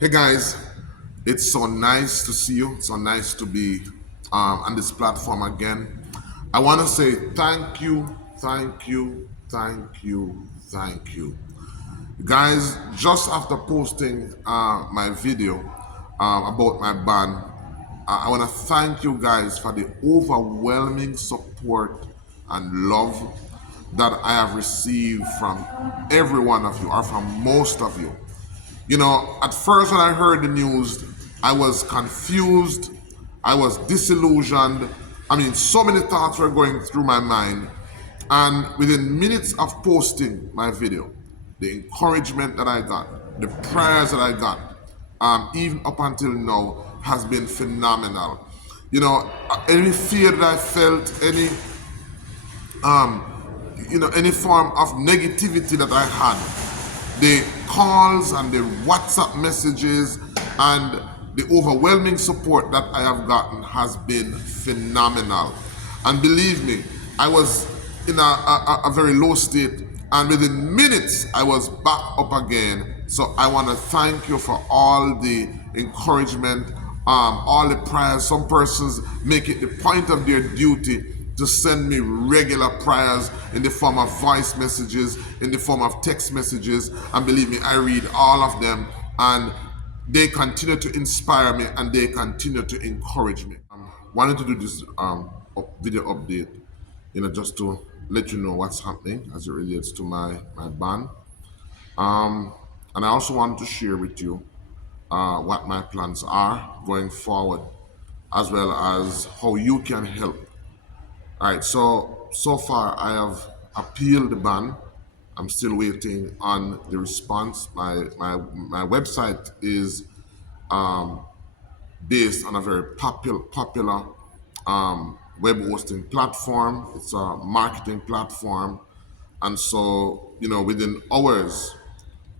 Hey guys, it's so nice to see you. It's so nice to be on this platform again. I want to say thank you, thank you, thank you, thank you. Guys, just after posting my video about my band, I want to thank you guys for the overwhelming support and love that I have received from every one of you, or from most of you. You know, at first when I heard the news, I was confused, I was disillusioned. I mean, so many thoughts were going through my mind. And within minutes of posting my video, the encouragement that I got, the prayers that I got, even up until now, has been phenomenal. You know, any fear that I felt, any form of negativity that I had, the calls and the WhatsApp messages and the overwhelming support that I have gotten has been phenomenal. And believe me, I was in a very low state, and within minutes I was back up again. So I want to thank you for all the encouragement, all the prayers. Some persons make it the point of their duty to send me regular prayers in the form of voice messages, in the form of text messages, and believe me, I read all of them, and they continue to inspire me and they continue to encourage me. Wanted to do this video update, just to let you know what's happening as it relates to my band. And I also wanted to share with you what my plans are going forward, as well as how you can help. All right, so far I have appealed the ban. I'm still waiting on the response. My website is based on a very popular web hosting platform. It's a marketing platform, and so within hours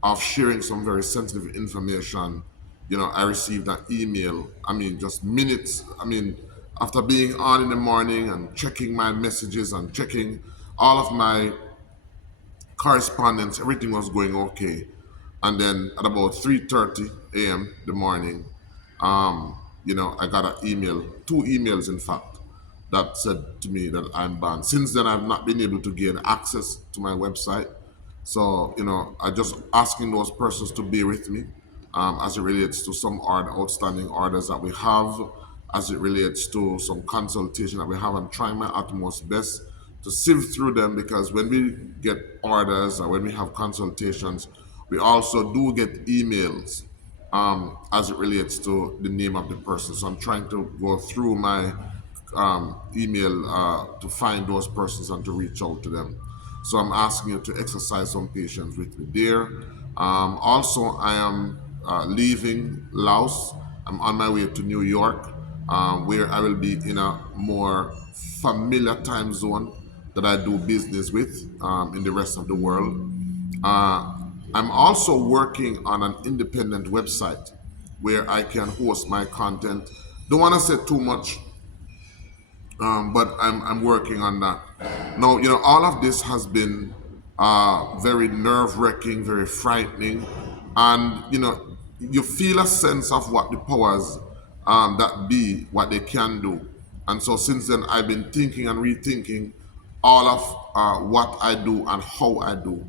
of sharing some very sensitive information, I received an email. I mean, just minutes. I mean, after being on in the morning and checking my messages and checking all of my correspondence, everything was going okay. And then at about 3:30 a.m. the morning, I got an email, two emails in fact, that said to me that I'm banned. Since then, I've not been able to gain access to my website. So, I just asking those persons to bear with me as it relates to some outstanding orders that we have, as it relates to some consultation that we have. I'm trying my utmost best to sift through them, because when we get orders or when we have consultations, we also do get emails as it relates to the name of the person. So I'm trying to go through my email to find those persons and to reach out to them. So I'm asking you to exercise some patience with me there. Also, I am leaving Laos. I'm on my way to New York, where I will be in a more familiar time zone that I do business with in the rest of the world. I'm also working on an independent website where I can host my content. Don't want to say too much, but I'm working on that. Now, all of this has been very nerve-wracking, very frightening, and you feel a sense of what the powers that be, what they can do. And so since then, I've been thinking and rethinking all of what I do and how I do.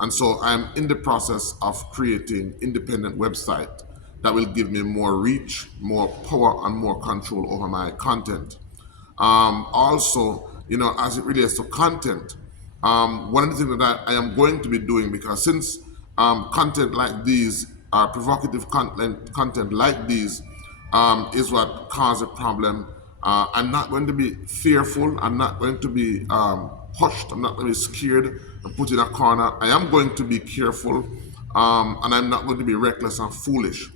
And so I'm in the process of creating independent website that will give me more reach, more power, and more control over my content. Also, as it relates to content, one of the things that I am going to be doing, because since content like these, provocative content like these, is what causes a problem, I'm not going to be fearful. I'm not going to be hushed. I'm not going to be scared and put in a corner. I am going to be careful, and I'm not going to be reckless and foolish.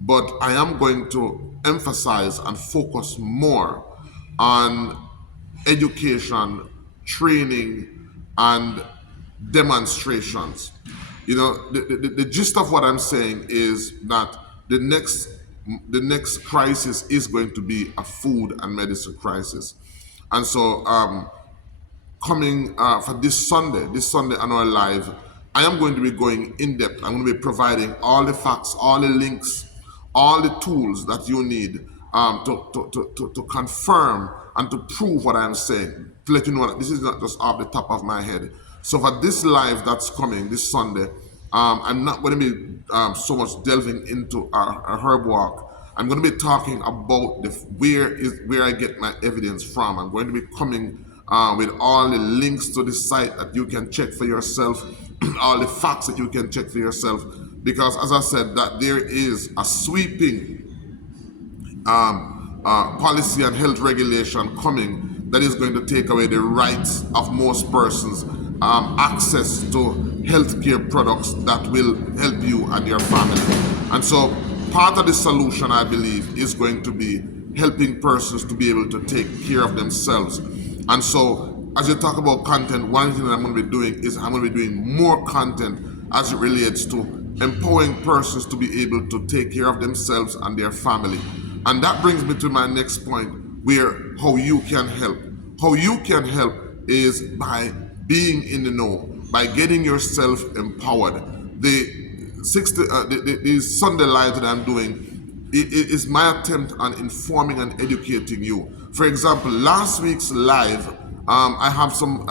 But I am going to emphasize and focus more on education, training, and demonstrations. The gist of what I'm saying is that the next crisis is going to be a food and medicine crisis. And so coming for this Sunday on our live, I am going to be going in depth. I'm going to be providing all the facts, all the links, all the tools that you need to confirm and to prove what I'm saying, to let you know that this is not just off the top of my head. So for this live that's coming this Sunday, I'm not going to be so much delving into a herb walk. I'm going to be talking about where I get my evidence from. I'm going to be coming with all the links to the site that you can check for yourself, all the facts that you can check for yourself. Because as I said, that there is a sweeping policy and health regulation coming that is going to take away the rights of most persons access to healthcare products that will help you and your family. And so part of the solution, I believe, is going to be helping persons to be able to take care of themselves. And so as you talk about content, one thing that I'm going to be doing is I'm going to be doing more content as it relates to empowering persons to be able to take care of themselves and their family. And that brings me to my next point, where how you can help. How you can help is by being in the know, by getting yourself empowered. The Sunday live that I'm doing is my attempt on informing and educating you. For example, last week's live, I have some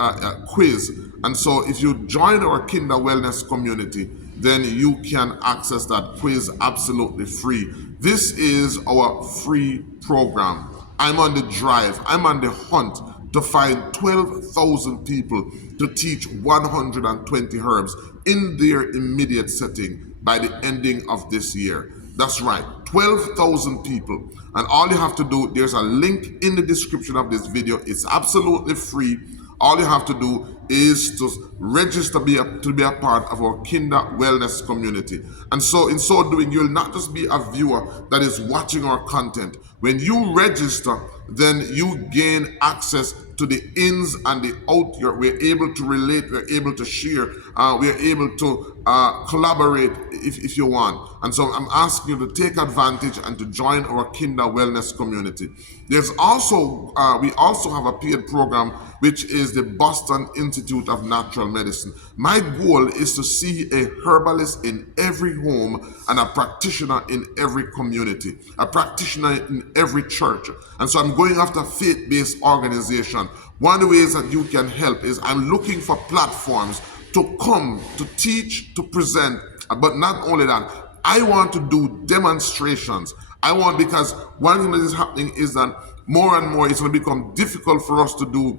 quiz, and so if you join our KINDAH Wellness community, then you can access that quiz absolutely free. This is our free program. I'm on the drive, I'm on the hunt to find 12,000 people to teach 120 herbs in their immediate setting by the ending of this year. That's right, 12,000 people. And all you have to do, there's a link in the description of this video. It's absolutely free. All you have to do is to register to be a part of our KINDAH Wellness community. And so in so doing, you'll not just be a viewer that is watching our content. When you register, then you gain access to the ins and the outs. We're able to relate, we're able to share, we're able to collaborate if you want. And so I'm asking you to take advantage and to join our KINDAH Wellness community. There's also, we also have a paid program, which is the Boston Institute of Natural Medicine. My goal is to see a herbalist in every home and a practitioner in every community, a practitioner in every church. And so I'm going after faith-based organization. One of the ways that you can help is I'm looking for platforms to come, to teach, to present, but not only that, I want to do demonstrations. Because one thing that is happening is that more and more it's going to become difficult for us to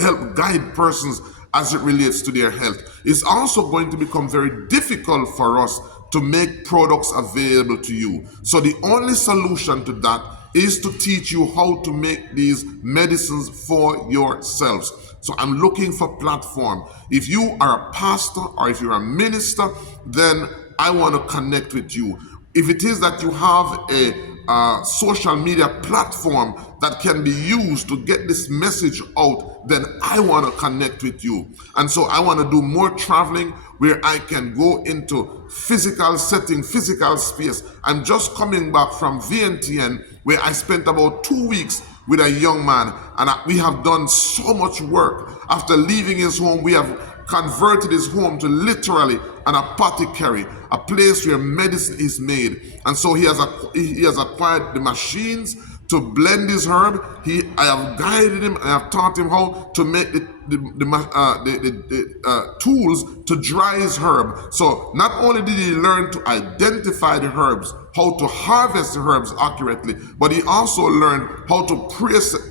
help guide persons as it relates to their health. It's also going to become very difficult for us to make products available to you. So the only solution to that is to teach you how to make these medicines for yourselves. So I'm looking for platform. If you are a pastor or if you're a minister, then I want to connect with you. If it is that you have a social media platform that can be used to get this message out, then I want to connect with you. And so I want to do more traveling where I can go into physical setting, physical space. I'm just coming back from VNTN where I spent about 2 weeks with a young man, and we have done so much work. After leaving his home, we have converted his home to literally an apothecary, a place where medicine is made. And so he has acquired the machines to blend his herb. I have guided him and I have taught him how to make the tools to dry his herb. So not only did he learn to identify the herbs, how to harvest the herbs accurately, but he also learned how to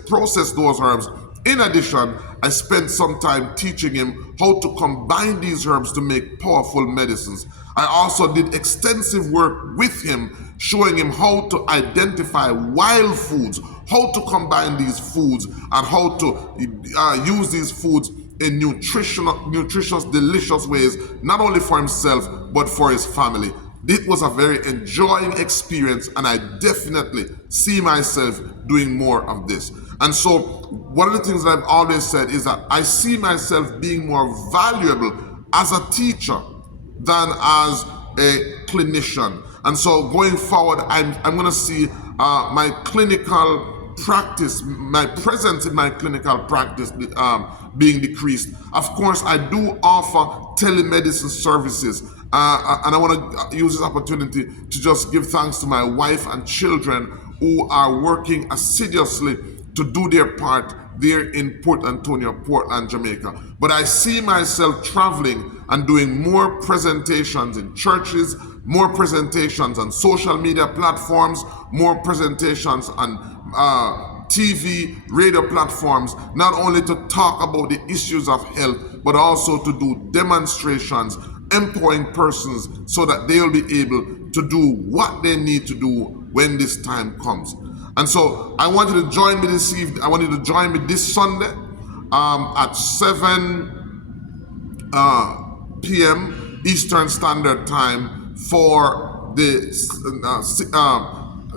process those herbs. In addition, I spent some time teaching him how to combine these herbs to make powerful medicines. I also did extensive work with him, showing him how to identify wild foods, how to combine these foods, and how to use these foods in nutritious, delicious ways, not only for himself, but for his family. It was a very enjoying experience, and I definitely see myself doing more of this. And so one of the things that I've always said is that I see myself being more valuable as a teacher than as a clinician. And so going forward, I'm going to see my clinical practice, my presence in my clinical practice being decreased. Of course, I do offer telemedicine services, And I want to use this opportunity to just give thanks to my wife and children who are working assiduously to do their part there in Port Antonio, Portland, Jamaica. But I see myself traveling and doing more presentations in churches, more presentations on social media platforms, more presentations on TV, radio platforms, not only to talk about the issues of health, but also to do demonstrations, empowering persons so that they will be able to do what they need to do when this time comes. And so I want you to join me this evening. I want you to join me this Sunday at 7 p.m. Eastern Standard Time for the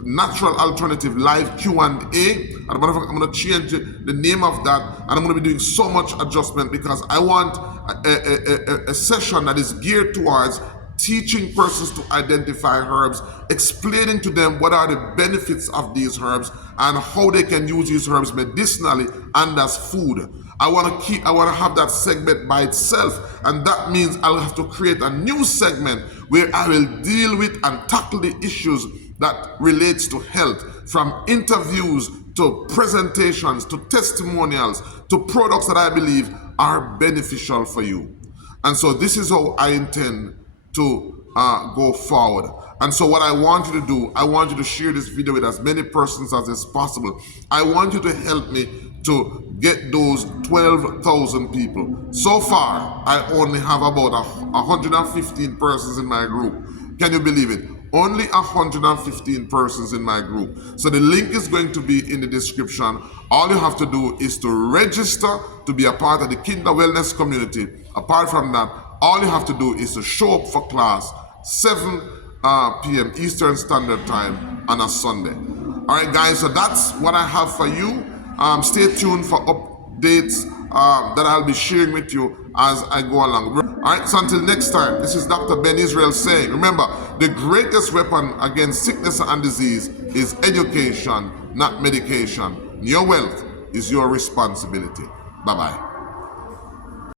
Natural Alternative Live Q&A. And I'm going to change the name of that, and I'm going to be doing so much adjustment because I want a session that is geared towards teaching persons to identify herbs, explaining to them what are the benefits of these herbs and how they can use these herbs medicinally and as food. I want to have that segment by itself, and that means I'll have to create a new segment where I will deal with and tackle the issues that relates to health, from interviews to presentations to testimonials to products that I believe are beneficial for you. And so this is how I intend to go forward. And so what I want you to do, I want you to share this video with as many persons as is possible. I want you to help me to get those 12,000 people. So far, I only have about 115 persons in my group. Can you believe it? Only 115 persons in my group. So the link is going to be in the description. All you have to do is to register to be a part of the KINDAH Wellness community. Apart from that, all you have to do is to show up for class 7 p.m. Eastern Standard Time on a Sunday. All right, guys, so that's what I have for you. Stay tuned for updates that I'll be sharing with you as I go along. All right, so until next time, this is Dr. Ben Israel saying, remember, the greatest weapon against sickness and disease is education, not medication. Your wealth is your responsibility. Bye-bye.